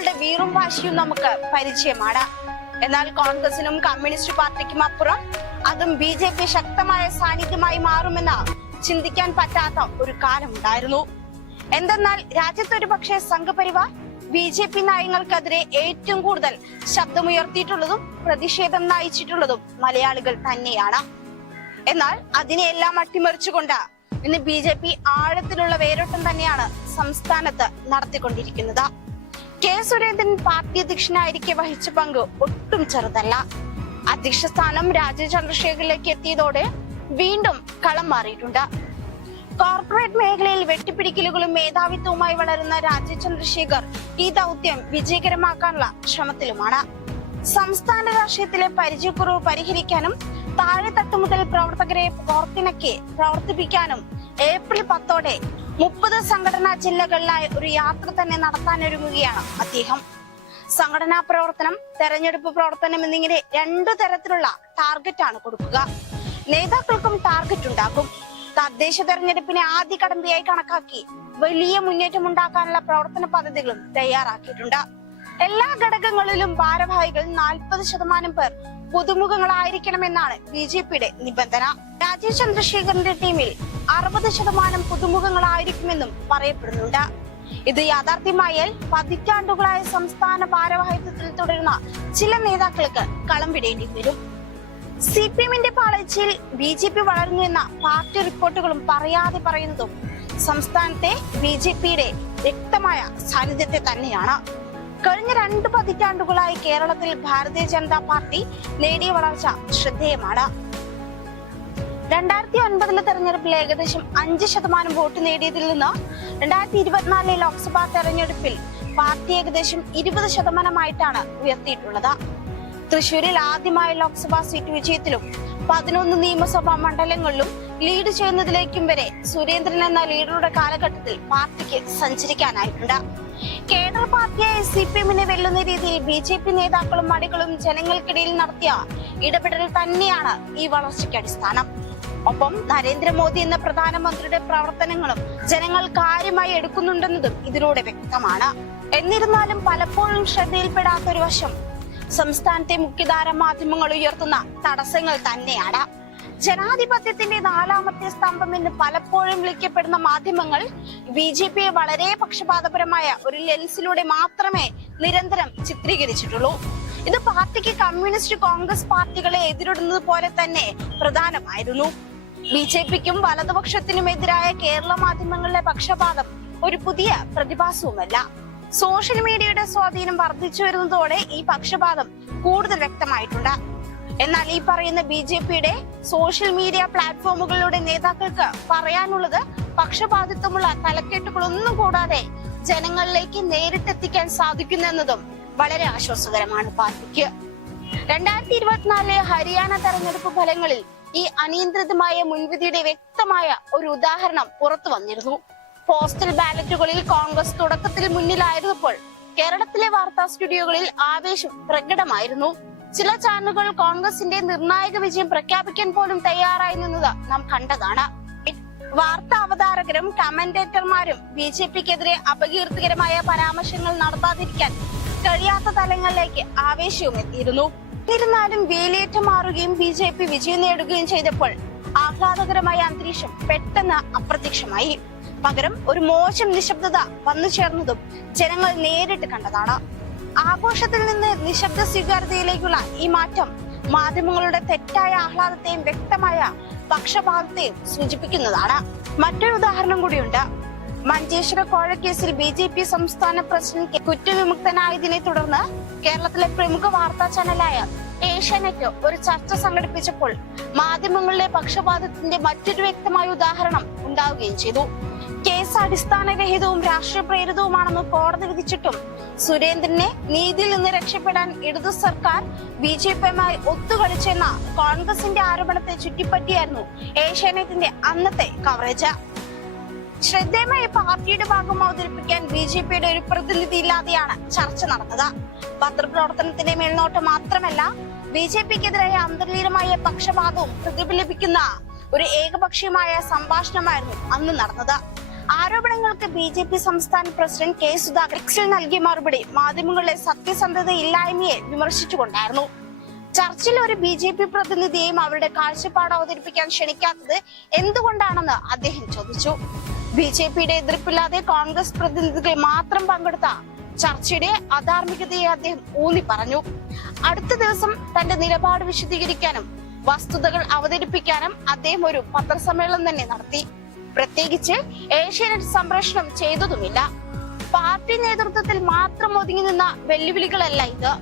നേതാക്കളുടെ വീറും വാശിയും നമുക്ക് പരിചയമാണ്. എന്നാൽ കോൺഗ്രസിനും കമ്മ്യൂണിസ്റ്റ് പാർട്ടിക്കും അപ്പുറം അതും BJP ശക്തമായ സാന്നിധ്യമായി മാറുമെന്ന് ചിന്തിക്കാൻ പറ്റാത്ത ഒരു കാലമുണ്ടായിരുന്നു. എന്തെന്നാൽ രാജ്യത്ത് ഒരു പക്ഷേ സംഘപരിവാർ BJP നയങ്ങൾക്കെതിരെ ഏറ്റവും കൂടുതൽ ശബ്ദമുയർത്തിയിട്ടുള്ളതും പ്രതിഷേധം നയിച്ചിട്ടുള്ളതും മലയാളികൾ തന്നെയാണ്. എന്നാൽ അതിനെയെല്ലാം അട്ടിമറിച്ചുകൊണ്ട് ഇന്ന് BJP ആഴത്തിലുള്ള വേരോട്ടം തന്നെയാണ് സംസ്ഥാനത്ത് നടത്തിക്കൊണ്ടിരിക്കുന്നത്. കെ സുരേന്ദ്രൻ പാർട്ടി അധ്യക്ഷനായിരിക്കെ വഹിച്ച പങ്ക് ഒട്ടും ചെറുതല്ല. അധ്യക്ഷ സ്ഥാനം രാജീവ് ചന്ദ്രശേഖറിലേക്ക് എത്തിയതോടെ വീണ്ടും കളം മാറിയിട്ടുണ്ട്. കോർപ്പറേറ്റ് മേഖലയിൽ വെട്ടിപ്പിടിക്കലുകളും മേധാവിത്വവുമായി വളരുന്ന രാജീവ് ചന്ദ്രശേഖർ ഈ ദൗത്യം വിജയകരമാക്കാനുള്ള ശ്രമത്തിലുമാണ്. സംസ്ഥാന രാഷ്ട്രീയത്തിലെ പരിചയക്കുറവ് പരിഹരിക്കാനും താഴെത്തട്ടു മുതൽ പ്രവർത്തകരെ കോർത്തിണക്കി പ്രവർത്തിപ്പിക്കാനും ഏപ്രിൽ 10 30 സംഘടനാ ജില്ലകളിലായി ഒരു യാത്ര തന്നെ നടത്താനൊരുങ്ങുകയാണ് അദ്ദേഹം. സംഘടനാ പ്രവർത്തനം, തെരഞ്ഞെടുപ്പ് പ്രവർത്തനം എന്നിങ്ങനെ 2 തരത്തിലുള്ള ടാർഗറ്റാണ് കൊടുക്കുക. നേതാക്കൾക്കും ടാർഗറ്റ് ഉണ്ടാക്കും. തദ്ദേശ തെരഞ്ഞെടുപ്പിനെ ആദ്യ കടമ്പയായി കണക്കാക്കി വലിയ മുന്നേറ്റം ഉണ്ടാക്കാനുള്ള പ്രവർത്തന പദ്ധതികളും തയ്യാറാക്കിയിട്ടുണ്ട്. എല്ലാ ഘടകങ്ങളിലും ഭാരവാഹികൾ 40% പേർ പുതുമുഖങ്ങളായിരിക്കണമെന്നാണ് BJPയുടെ നിബന്ധന. രാജീവ് ചന്ദ്രശേഖറിന്റെ ടീമിൽ 60% പുതുമുഖങ്ങളായിരിക്കുമെന്നും പറയപ്പെടുന്നുണ്ട്. ഇത് യാഥാർത്ഥ്യമായാൽ പതിറ്റാണ്ടുകളായ സംസ്ഥാന ഭാരവാഹിത്വത്തിൽ തുടരുന്ന ചില നേതാക്കൾക്ക് കളം വിടേണ്ടി വരും. CPMന്റെ പാളയച്ചിൽ BJP വളർന്നു എന്ന പാർട്ടി റിപ്പോർട്ടുകളും പറയാതെ പറയുന്നതും സംസ്ഥാനത്തെ BJPയുടെ വ്യക്തമായ സാന്നിധ്യത്തെ തന്നെയാണ്. കഴിഞ്ഞ 2 പതിറ്റാണ്ടുകളായി കേരളത്തിൽ ഭാരതീയ ജനതാ പാർട്ടി നേടിയ വളർച്ച ശ്രദ്ധേയമാണ്. 2009 തെരഞ്ഞെടുപ്പിൽ ഏകദേശം 5% വോട്ട് നേടിയതിൽ നിന്ന് 2024 ലോക്സഭാ തെരഞ്ഞെടുപ്പിൽ പാർട്ടി ഏകദേശം 20% ഉയർത്തിയിട്ടുള്ളത്. തൃശൂരിൽ ആദ്യമായ ലോക്സഭാ സീറ്റ് വിജയത്തിലും 11 നിയമസഭാ മണ്ഡലങ്ങളിലും ലീഡ് ചെയ്യുന്നതിലേക്കും വരെ സുരേന്ദ്രൻ എന്ന ലീഡറുടെ കാലഘട്ടത്തിൽ പാർട്ടിക്ക് സഞ്ചരിക്കാനായിട്ടുണ്ട്. കേഡർ പാർട്ടിയായ CPMനെ വെല്ലുന്ന രീതിയിൽ BJP നേതാക്കളും അണികളും ജനങ്ങൾക്കിടയിൽ നടത്തിയ ഇടപെടൽ തന്നെയാണ് ഈ വളർച്ചയ്ക്ക് അടിസ്ഥാനം. ഒപ്പം നരേന്ദ്രമോദി എന്ന പ്രധാനമന്ത്രിയുടെ പ്രവർത്തനങ്ങളും ജനങ്ങൾ കാര്യമായി എടുക്കുന്നുണ്ടെന്നതും ഇതിലൂടെ വ്യക്തമാണ്. എന്നിരുന്നാലും പലപ്പോഴും ശ്രദ്ധയിൽപ്പെടാത്ത ഒരു വശം സംസ്ഥാനത്തെ മുഖ്യധാര മാധ്യമങ്ങൾ ഉയർത്തുന്ന തടസ്സങ്ങൾ തന്നെയാണ്. ജനാധിപത്യത്തിന്റെ 4ാമത്തെ സ്തംഭം എന്ന് പലപ്പോഴും വിളിക്കപ്പെടുന്ന മാധ്യമങ്ങൾ BJPയെ വളരെ പക്ഷപാതപരമായ ഒരു ലെൻസിലൂടെ മാത്രമേ നിരന്തരം ചിത്രീകരിച്ചിട്ടുള്ളൂ. ഇത് പാർട്ടിക്ക് കമ്മ്യൂണിസ്റ്റ് കോൺഗ്രസ് പാർട്ടികളെ എതിരിടുന്നത് പോലെ തന്നെ പ്രധാനമായിരുന്നു. BJPക്കും വലതുപക്ഷത്തിനുമെതിരായ കേരള മാധ്യമങ്ങളുടെ പക്ഷപാതം ഒരു പുതിയ പ്രതിഭാസവുമല്ല. സോഷ്യൽ മീഡിയയുടെ സ്വാധീനം വർദ്ധിച്ചു വരുന്നതോടെ ഈ പക്ഷപാതം കൂടുതൽ വ്യക്തമായിട്ടുണ്ട്. എന്നാൽ ഈ പറയുന്ന BJPയുടെ സോഷ്യൽ മീഡിയ പ്ലാറ്റ്ഫോമുകളിലൂടെ നേതാക്കൾക്ക് പറയാനുള്ളത് പക്ഷപാതിത്വമുള്ള തലക്കെട്ടുകളൊന്നും കൂടാതെ ജനങ്ങളിലേക്ക് നേരിട്ടെത്തിക്കാൻ സാധിക്കുന്നെന്നതും വളരെ ആശ്വാസകരമാണ് പാർട്ടിക്ക്. 2024 ഹരിയാന തെരഞ്ഞെടുപ്പ് ഫലങ്ങളിൽ ഈ അനിയന്ത്രിതമായ മുൻവിധിയുടെ വ്യക്തമായ ഒരു ഉദാഹരണം പുറത്തു വന്നിരുന്നു. പോസ്റ്റൽ ബാലറ്റുകളിൽ കോൺഗ്രസ് തുടക്കത്തിൽ മുന്നിലായിരുന്നപ്പോൾ കേരളത്തിലെ വാർത്താ സ്റ്റുഡിയോകളിൽ ആവേശം പ്രകടമായിരുന്നു. ചില ചാനലുകൾ കോൺഗ്രസിന്റെ നിർണായക വിജയം പ്രഖ്യാപിക്കാൻ പോലും തയ്യാറായി നിന്നത് നാം കണ്ടതാണ്. വാർത്താ അവതാരകരും കമന്റേറ്റർമാരും BJPക്കെതിരെ അപകീർത്തികരമായ പരാമർശങ്ങൾ നടത്താതിരിക്കാൻ കഴിയാത്ത തലങ്ങളിലേക്ക് ആവേശവും എത്തിയിരുന്നു. എന്നിരുന്നാലും വേലിയേറ്റം മാറുകയും BJP വിജയം നേടുകയും ചെയ്തപ്പോൾ ആഹ്ലാദകരമായ അന്തരീക്ഷം പെട്ടെന്ന് അപ്രത്യക്ഷമായി. പകരം ഒരു മോശം നിശബ്ദത വന്നു ചേർന്നതും ജനങ്ങൾ നേരിട്ട് കണ്ടതാണ്. ആഘോഷത്തിൽ നിന്ന് നിശബ്ദ സ്വീകാര്യതയിലേക്കുള്ള ഈ മാറ്റം മാധ്യമങ്ങളുടെ തെറ്റായ ആഹ്ലാദത്തെയും വ്യക്തമായ പക്ഷപാതത്തെയും സൂചിപ്പിക്കുന്നതാണ്. മറ്റൊരു ഉദാഹരണം കൂടിയുണ്ട്. മഞ്ചേശ്വര കോഴക്കേസിൽ BJP സംസ്ഥാന പ്രസിഡന്റ് കുറ്റവിമുക്തനായതിനെ തുടർന്ന് കേരളത്തിലെ പ്രമുഖ വാർത്താ ചാനലായ ഏഷ്യാനെറ്റ് ഒരു ചർച്ച സംഘടിപ്പിച്ചപ്പോൾ മാധ്യമങ്ങളിലെ പക്ഷപാതത്തിന്റെ മറ്റൊരു വ്യക്തമായ ഉദാഹരണം ഉണ്ടാവുകയും ചെയ്തു. കേസ് അടിസ്ഥാനരഹിതവും രാഷ്ട്രീയ പ്രേരിതവുമാണെന്ന് കോടതി വിധിച്ചിട്ടും സുരേന്ദ്രനെ നീതിയിൽ നിന്ന് രക്ഷപ്പെടാൻ ഇടതു സർക്കാർ BJPയുമായി ഒത്തുകളിച്ചെന്ന കോൺഗ്രസിന്റെ ആരോപണത്തെ ചുറ്റിപ്പറ്റിയായിരുന്നു ഏഷ്യാനെറ്റിന്റെ അന്നത്തെ കവറേജ്. ശ്രദ്ധേയമായ പാർട്ടിയുടെ ഭാഗം അവതരിപ്പിക്കാൻ BJPയുടെ ഒരു പ്രതിനിധി ഇല്ലാതെയാണ് ചർച്ച നടന്നത്. പത്രപ്രവർത്തനത്തിന്റെ മേൽനോട്ടം മാത്രമല്ല, BJPക്കെതിരായ അന്തർലീനമായ പക്ഷപാതവും പ്രതിഫലിപ്പിക്കുന്ന ഒരു ഏകപക്ഷീയമായ സംഭാഷണമായിരുന്നു അന്ന് നടന്നത്. ആരോപണങ്ങൾക്ക് BJP സംസ്ഥാന പ്രസിഡന്റ് കെ സുധാകരൻ നൽകിയ മറുപടി മാധ്യമങ്ങളുടെ സത്യസന്ധതയില്ലായ്മയെ വിമർശിച്ചുകൊണ്ടായിരുന്നു. ചർച്ചിൽ ഒരു BJP പ്രതിനിധിയെയും അവരുടെ കാഴ്ചപ്പാട് അവതരിപ്പിക്കാൻ ക്ഷണിക്കാത്തത് എന്തുകൊണ്ടാണെന്ന് അദ്ദേഹം ചോദിച്ചു. BJPയുടെ എതിർപ്പില്ലാതെ കോൺഗ്രസ് പ്രതിനിധികൾ മാത്രം പങ്കെടുത്ത ചർച്ചയുടെ അധാർമികതയെ അദ്ദേഹം ഊന്നി പറഞ്ഞു. അടുത്ത ദിവസം തന്റെ നിലപാട് വിശദീകരിക്കാനും വസ്തുതകൾ അവതരിപ്പിക്കാനും അദ്ദേഹം ഒരു പത്രസമ്മേളനം തന്നെ നടത്തി. പ്രത്യേകിച്ച് ഏഷ്യാനെറ്റ് സംപ്രേഷണം ചെയ്തതുമില്ല. പാർട്ടി നേതൃത്വത്തിൽ മാത്രം ഒതുങ്ങി നിന്ന വെല്ലുവിളികളല്ല ഇത്.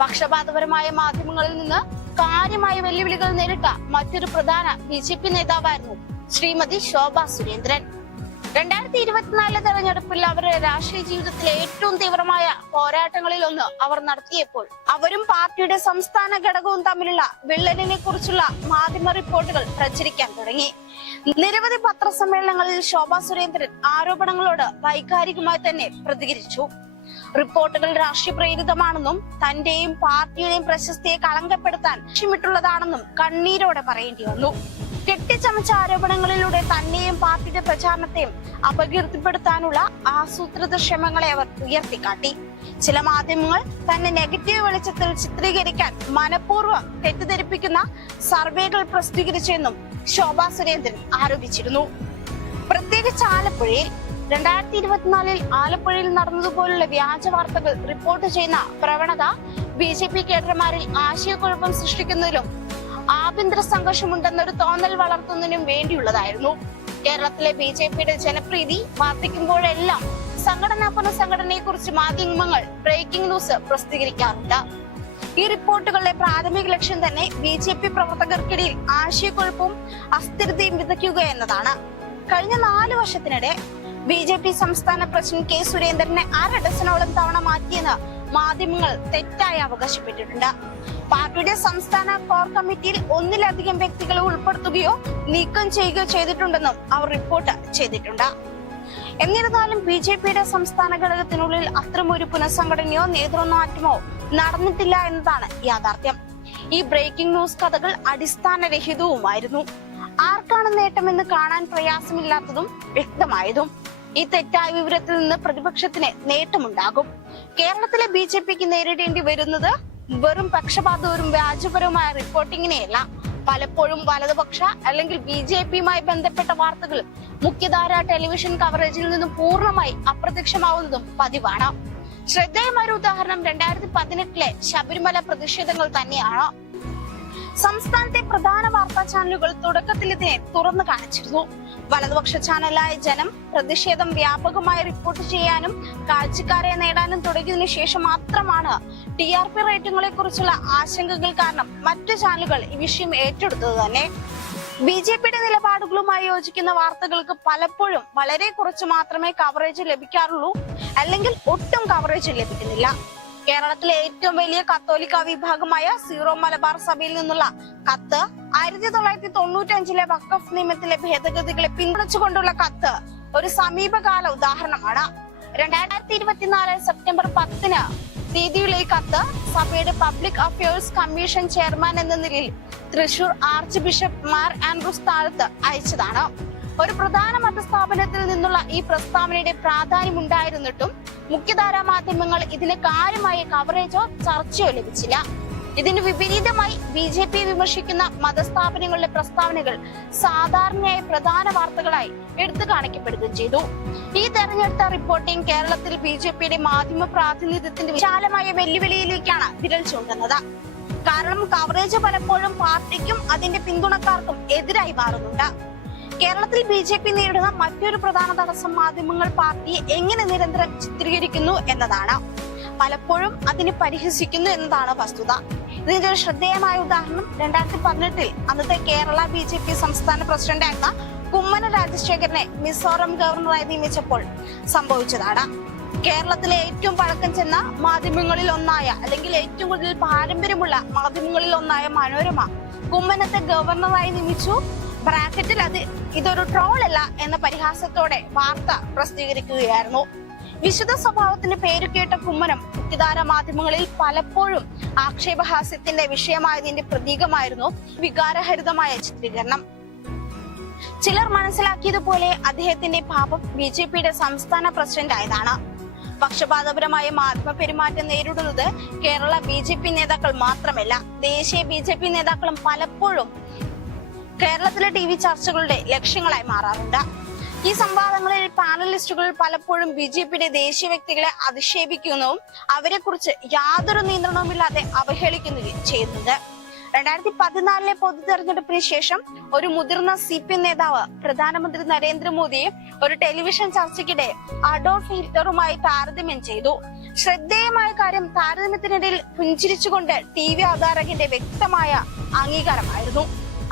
പക്ഷപാതപരമായ മാധ്യമങ്ങളിൽ നിന്ന് കാര്യമായ വെല്ലുവിളികൾ നേരിട്ട മറ്റൊരു പ്രധാന BJP നേതാവായിരുന്നു ശ്രീമതി ശോഭാ സുരേന്ദ്രൻ. 2024 തെരഞ്ഞെടുപ്പിൽ അവരുടെ രാഷ്ട്രീയ ജീവിതത്തിലെ ഏറ്റവും തീവ്രമായ പോരാട്ടങ്ങളിൽ ഒന്ന് അവർ നടത്തിയപ്പോൾ അവരും പാർട്ടിയുടെ സംസ്ഥാന ഘടകവും തമ്മിലുള്ള വിള്ളലിനെ കുറിച്ചുള്ള മാധ്യമ റിപ്പോർട്ടുകൾ പ്രചരിക്കാൻ തുടങ്ങി. നിരവധി പത്രസമ്മേളനങ്ങളിൽ ശോഭാ സുരേന്ദ്രൻ ആരോപണങ്ങളോട് വൈകാരികമായി തന്നെ പ്രതികരിച്ചു. റിപ്പോർട്ടുകൾ രാഷ്ട്രീയ പ്രേരിതമാണെന്നും തന്റെയും പാർട്ടിയുടെയും പ്രശസ്തിയെ കളങ്കപ്പെടുത്താൻ ലക്ഷ്യമിട്ടുള്ളതാണെന്നും കണ്ണീരോടെ പറയേണ്ടി വന്നു. കെട്ടിച്ചമച്ച ആരോപണങ്ങളിലൂടെ തന്നെയും പാർട്ടിയുടെ പ്രചാരണത്തെയും അപകീർത്തിപ്പെടുത്താനുള്ള ആസൂത്രിത ശ്രമങ്ങളെ അവർ ഉയർത്തിക്കാട്ടി. ചില മാധ്യമങ്ങൾ തന്നെ നെഗറ്റീവ് വെളിച്ചത്തിൽ ചിത്രീകരിക്കാൻ മനഃപൂർവ്വം തെറ്റിദ്ധരിപ്പിക്കുന്ന സർവേകൾ പ്രസിദ്ധീകരിച്ചെന്നും ശോഭാ സുരേന്ദ്രൻ ആരോപിച്ചിരുന്നു. പ്രത്യേകിച്ച് ആലപ്പുഴയിൽ 2024 ആലപ്പുഴയിൽ നടന്നതുപോലുള്ള വ്യാജ വാർത്തകൾ റിപ്പോർട്ട് ചെയ്യുന്ന പ്രവണത BJP കേഡർമാരിൽ ആശയക്കുഴപ്പം സൃഷ്ടിക്കുന്നതിലും ആഭ്യന്തര സംഘർഷമുണ്ടെന്നൊരു തോന്നൽ വളർത്തുന്നതിനും വേണ്ടിയുള്ളതായിരുന്നു. കേരളത്തിലെ BJPയുടെ ജനപ്രീതി വർദ്ധിക്കുമ്പോഴെല്ലാം സംഘടനാ പുനഃസംഘടനയെ കുറിച്ച് മാധ്യമങ്ങൾ ബ്രേക്കിംഗ് ന്യൂസ് പ്രസിദ്ധീകരിക്കാറുണ്ട്. ഈ റിപ്പോർട്ടുകളുടെ പ്രാഥമിക ലക്ഷ്യം തന്നെ BJP പ്രവർത്തകർക്കിടയിൽ ആശയക്കുഴപ്പവും അസ്ഥിരതയും വിതയ്ക്കുക എന്നതാണ്. കഴിഞ്ഞ 4 വർഷത്തിനിടെ BJP സംസ്ഥാന പ്രസിഡന്റ് കെ സുരേന്ദ്രനെ 1/2 ഡസനോളം തവണ മാറ്റിയെന്ന് മാധ്യമങ്ങൾ തെറ്റായി അവകാശപ്പെട്ടിട്ടുണ്ട്. പാർട്ടിയുടെ സംസ്ഥാന കോർ കമ്മിറ്റിയിൽ ഒന്നിലധികം വ്യക്തികളെ ഉൾപ്പെടുത്തുകയോ നീക്കം ചെയ്യുകയോ ചെയ്തിട്ടുണ്ടെന്നും അവർ റിപ്പോർട്ട് ചെയ്തിട്ടുണ്ട്. എന്നിരുന്നാലും BJPയുടെ സംസ്ഥാന ഘടകത്തിനുള്ളിൽ അത്തരമൊരു പുനഃസംഘടനയോ നേതൃമാറ്റമോ നടന്നിട്ടില്ല എന്നതാണ് യാഥാർത്ഥ്യം. ഈ ബ്രേക്കിംഗ് ന്യൂസ് കഥകൾ അടിസ്ഥാനരഹിതവുമായിരുന്നു. ആർക്കാണ് നേട്ടമെന്ന് കാണാൻ പ്രയാസമില്ലാത്തതും വ്യക്തമായതും. ഈ തെറ്റായ വിവരത്തിൽ നിന്ന് പ്രതിപക്ഷത്തിന് നേട്ടമുണ്ടാകും. കേരളത്തിലെ BJPക്ക് നേരിടേണ്ടി വരുന്നത് വെറും പക്ഷപാതവും വ്യാജപരവുമായ റിപ്പോർട്ടിങ്ങിനെയല്ല. പലപ്പോഴും വലതുപക്ഷ അല്ലെങ്കിൽ BJPയുമായി ബന്ധപ്പെട്ട വാർത്തകൾ മുഖ്യധാര ടെലിവിഷൻ കവറേജിൽ നിന്നും പൂർണ്ണമായി അപ്രത്യക്ഷമാവുന്നതും പതിവാണ്. ശ്രദ്ധേയമായ ഒരു ഉദാഹരണം 2018 ശബരിമല പ്രതിഷേധങ്ങൾ തന്നെയാണ്. സംസ്ഥാനത്തെ പ്രധാന വാർത്താ ചാനലുകൾ തുടക്കത്തിൽ ഇതിനെ തുറന്നു കാണിച്ചിരുന്നു. വലതുപക്ഷ ചാനലായ ജനം പ്രതിഷേധം വ്യാപകമായി റിപ്പോർട്ട് ചെയ്യാനും കാഴ്ചക്കാരെ നേടാനും തുടങ്ങിയതിനു ശേഷം മാത്രമാണ് TRP റേറ്റിംഗുകളെ കുറിച്ചുള്ള ആശങ്കകൾ കാരണം മറ്റു ചാനലുകൾ ഈ വിഷയം ഏറ്റെടുത്തത് തന്നെ. BJPയുടെ നിലപാടുകളുമായി യോജിക്കുന്ന വാർത്തകൾക്ക് പലപ്പോഴും വളരെ കുറച്ച് മാത്രമേ കവറേജ് ലഭിക്കാറുള്ളൂ, അല്ലെങ്കിൽ ഒട്ടും കവറേജ് ലഭിക്കുന്നില്ല. കേരളത്തിലെ ഏറ്റവും വലിയ കത്തോലിക്ക വിഭാഗമായ സീറോ മലബാർ സഭയിൽ നിന്നുള്ള കത്ത് 1995 വഖഫ് നിയമത്തിലെ ഭേദഗതികളെ പിന്തുണച്ചുകൊണ്ടുള്ള കത്ത് ഒരു സമീപകാല ഉദാഹരണമാണ്. 2024 സെപ്റ്റംബർ 10 തീയതിയുള്ള ഈ കത്ത് സഭയുടെ പബ്ലിക് അഫയേഴ്സ് കമ്മീഷൻ ചെയർമാൻ എന്ന നിലയിൽ Thrissur archbishop Mar Andrews Thazhath അയച്ചതാണ്. ഒരു പ്രധാന മതസ്ഥാപനത്തിൽ നിന്നുള്ള ഈ പ്രസ്താവനയുടെ പ്രാധാന്യം ഉണ്ടായിരുന്നിട്ടും മുഖ്യധാരാ മാധ്യമങ്ങൾ ഇതിന് കാര്യമായ കവറേജോ ചർച്ചയോ ലഭിച്ചില്ല. ഇതിന് വിപരീതമായി BJP വിമർശിക്കുന്ന മതസ്ഥാപനങ്ങളുടെ പ്രസ്താവനകൾ സാധാരണയായ പ്രധാന വാർത്തകളായി എടുത്തു കാണിക്കപ്പെടുകയും ചെയ്തു. ഈ തെരഞ്ഞെടുത്ത റിപ്പോർട്ടിംഗ് കേരളത്തിൽ BJPയുടെ മാധ്യമ പ്രാതിനിധ്യത്തിന്റെ വിശാലമായ വെല്ലുവിളിയിലേക്കാണ് വിരൽ ചൂണ്ടുന്നത്. കാരണം കവറേജ് പലപ്പോഴും പാർട്ടിക്കും അതിന്റെ പിന്തുണക്കാർക്കും എതിരായി മാറുന്നുണ്ട്. കേരളത്തിൽ BJP നേരിടുന്ന മറ്റൊരു പ്രധാന തടസ്സം മാധ്യമങ്ങൾ പാർട്ടിയെ എങ്ങനെ നിരന്തരം ചിത്രീകരിക്കുന്നു എന്നതാണ്. പലപ്പോഴും അതിനെ പരിഹസിക്കുന്നു എന്നതാണ് വസ്തുത. ഇതിന്റെ ഒരു ശ്രദ്ധേയമായ ഉദാഹരണം 2018 അന്നത്തെ കേരള BJP സംസ്ഥാന പ്രസിഡന്റായിരുന്ന കുമ്മനം രാജശേഖരനെ മിസോറം ഗവർണറായി നിയമിച്ചപ്പോൾ സംഭവിച്ചതാണ്. കേരളത്തിലെ ഏറ്റവും പഴക്കം ചെന്ന മാധ്യമങ്ങളിൽ ഒന്നായ അല്ലെങ്കിൽ ഏറ്റവും കൂടുതൽ പാരമ്പര്യമുള്ള മാധ്യമങ്ങളിൽ ഒന്നായ മനോരമ കുമ്മനത്തെ ഗവർണറായി നിയമിച്ചു. ബ്രാക്കറ്റിൽ ഇതൊരു ട്രോൾ അല്ല എന്ന പരിഹാസത്തോടെ വാർത്ത പ്രസിദ്ധീകരിക്കുകയായിരുന്നു. വിശുദ്ധ സ്വഭാവത്തിന് പേരുകേട്ട കുമ്മനം മുഖ്യധാര മാധ്യമങ്ങളിൽ പലപ്പോഴും ആക്ഷേപഹാസ്യത്തിന്റെ വിഷയമായതിന്റെ പ്രതീകമായിരുന്നു വികാരഹരിതമായ ചിത്രീകരണം. ചിലർ മനസ്സിലാക്കിയതുപോലെ അദ്ദേഹത്തിന്റെ പാപം BJPയുടെ സംസ്ഥാന പ്രസിഡന്റ് ആയതാണ്. പക്ഷപാതപരമായ മാധ്യമ പെരുമാറ്റം നേരിടുന്നത് കേരള BJP നേതാക്കൾ മാത്രമല്ല, ദേശീയ BJP നേതാക്കളും പലപ്പോഴും കേരളത്തിലെ TV ചർച്ചകളുടെ ലക്ഷ്യങ്ങളായി മാറാറുണ്ട്. ഈ സംവാദങ്ങളിൽ പാനലിസ്റ്റുകൾ പലപ്പോഴും BJPയുടെ ദേശീയ വ്യക്തികളെ അധിക്ഷേപിക്കുന്നതും അവരെ കുറിച്ച് യാതൊരു നിയന്ത്രണവുമില്ലാതെ അവഹേളിക്കുകയും ചെയ്യുന്നുണ്ട്. 2014 പൊതു തെരഞ്ഞെടുപ്പിന് ശേഷം ഒരു മുതിർന്ന CPM നേതാവ് പ്രധാനമന്ത്രി നരേന്ദ്രമോദിയെ ഒരു ടെലിവിഷൻ ചർച്ചയ്ക്കിടെ അഡോൾഫ് ഹിറ്റ്ലറുമായി താരതമ്യം ചെയ്തു. ശ്രദ്ധേയമായ കാര്യം, താരതമ്യത്തിനിടയിൽ പുഞ്ചിരിച്ചുകൊണ്ട് TV അവതാരകന്റെ വ്യക്തമായ അംഗീകാരമായിരുന്നു.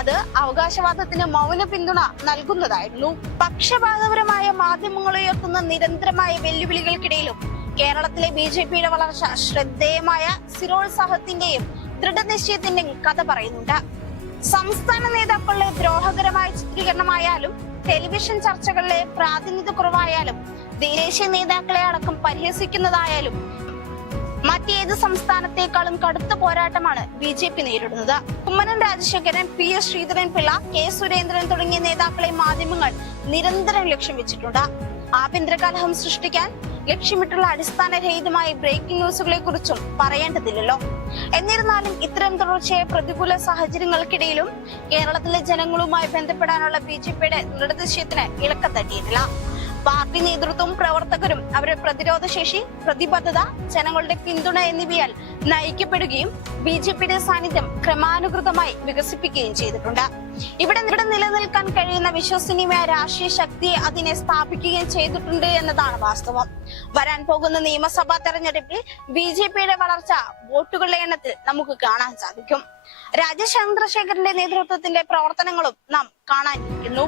അത് അവകാശവാദത്തിന് മൗന പിന്തുണ നൽകുന്നതായിരുന്നു. പക്ഷപാതപരമായ മാധ്യമങ്ങൾ ഉയർത്തുന്ന നിരന്തരമായ വെല്ലുവിളികൾക്കിടയിലും കേരളത്തിലെ BJPയുടെ വളർച്ച ശ്രദ്ധേയമായ സ്ഥിരോത്സാഹത്തിന്റെയും ദൃഢനിശ്ചയത്തിന്റെയും കഥ പറയുന്നുണ്ട്. സംസ്ഥാന നേതാക്കളുടെ ദ്രോഹകരമായ ചിത്രീകരണമായാലും ടെലിവിഷൻ ചർച്ചകളിലെ പ്രാതിനിധ്യ കുറവായാലും ദേശീയ നേതാക്കളെ അടക്കം പരിഹസിക്കുന്നതായാലും മറ്റേത് സംസ്ഥാനത്തെക്കാളും കടുത്ത പോരാട്ടമാണ് BJP നേരിടുന്നത്. കുമ്മനം രാജശേഖരൻ, PS ശ്രീധരൻപിള്ള, K സുരേന്ദ്രൻ തുടങ്ങിയ നേതാക്കളെ മാധ്യമങ്ങൾ നിരന്തരം ലക്ഷ്യം വെച്ചിട്ടുണ്ട്. ആഭ്യന്തര കലഹം സൃഷ്ടിക്കാൻ ലക്ഷ്യമിട്ടുള്ള അടിസ്ഥാനരഹിതമായ ബ്രേക്കിംഗ് ന്യൂസുകളെ കുറിച്ചും പറയേണ്ടതില്ലല്ലോ. എന്നിരുന്നാലും ഇത്തരം തുടർച്ചയായ പ്രതികൂല സാഹചര്യങ്ങൾക്കിടയിലും കേരളത്തിലെ ജനങ്ങളുമായി ബന്ധപ്പെടാനുള്ള BJPയുടെ ദൃഢനിശ്ചയത്തിന് ഇളക്കം തട്ടിയിട്ടില്ല. പാർട്ടി നേതൃത്വവും പ്രവർത്തകരും അവരുടെ പ്രതിരോധശേഷി, പ്രതിബദ്ധത, ജനങ്ങളുടെ പിന്തുണ എന്നിവയാൽ നയിക്കപ്പെടുകയും BJPയുടെ സാന്നിധ്യം ക്രമാനുഗതമായി വികസിപ്പിക്കുകയും ചെയ്തിട്ടുണ്ട്. ഇവിടെ നിലനിൽക്കാൻ കഴിയുന്ന വിശ്വസനീയമായ രാഷ്ട്രീയ ശക്തിയെ അതിനെ സ്ഥാപിക്കുകയും ചെയ്തിട്ടുണ്ട് എന്നതാണ് വാസ്തവം. വരാൻ പോകുന്ന നിയമസഭാ തെരഞ്ഞെടുപ്പിൽ BJPയുടെ വളർച്ച വോട്ടുകളുടെ എണ്ണത്തിൽ നമുക്ക് കാണാൻ സാധിക്കും. രാജചന്ദ്രശേഖരന്റെ നേതൃത്വത്തിന്റെ പ്രവർത്തനങ്ങളും നാം കാണാനിരിക്കുന്നു.